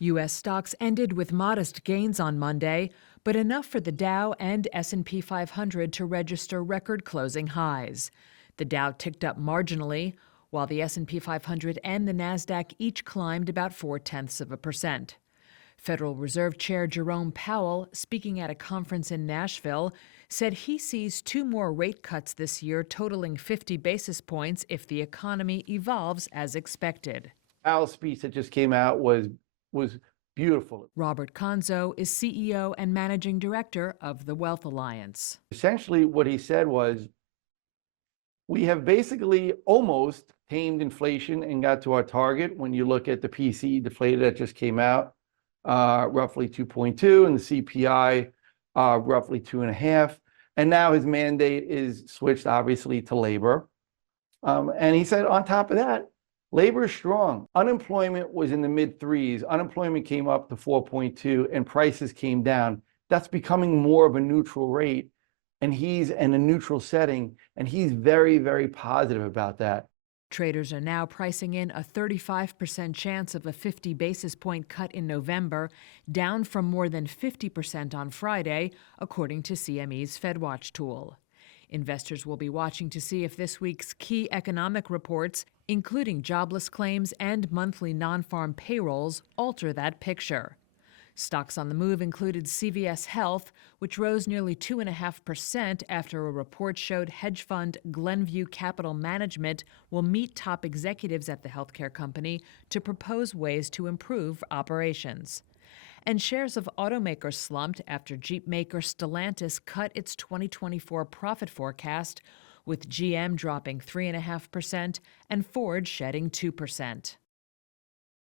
U.S. stocks ended with modest gains on Monday, but enough for the Dow and S&P 500 to register record closing highs. The Dow ticked up marginally, while the S&P 500 and the Nasdaq each climbed about 0.4%. Federal Reserve Chair Jerome Powell, speaking at a conference in Nashville, said he sees 2 more rate cuts this year totaling 50 basis points if the economy evolves as expected. Powell's speech that just came out was beautiful. Robert Conzo is CEO and Managing Director of the Wealth Alliance. Essentially, what he said was, we have basically almost tamed inflation and got to our target. When you look at the PCE deflator that just came out, roughly 2.2, and the CPI, roughly 2.5. And now his mandate is switched, obviously, to labor. And he said, on top of that, labor is strong. Unemployment was in the mid-3s. Unemployment came up to 4.2, and prices came down. That's becoming more of a neutral rate, and he's in a neutral setting, and he's very, very positive about that. Traders are now pricing in a 35% chance of a 50 basis point cut in November, down from more than 50% on Friday, according to CME's FedWatch tool. Investors will be watching to see if this week's key economic reports, including jobless claims and monthly non-farm payrolls, alter that picture. Stocks on the move included CVS Health, which rose nearly 2.5% after a report showed hedge fund Glenview Capital Management will meet top executives at the healthcare company to propose ways to improve operations. And shares of automakers slumped after Jeep maker Stellantis cut its 2024 profit forecast, with GM dropping 3.5% and Ford shedding 2%.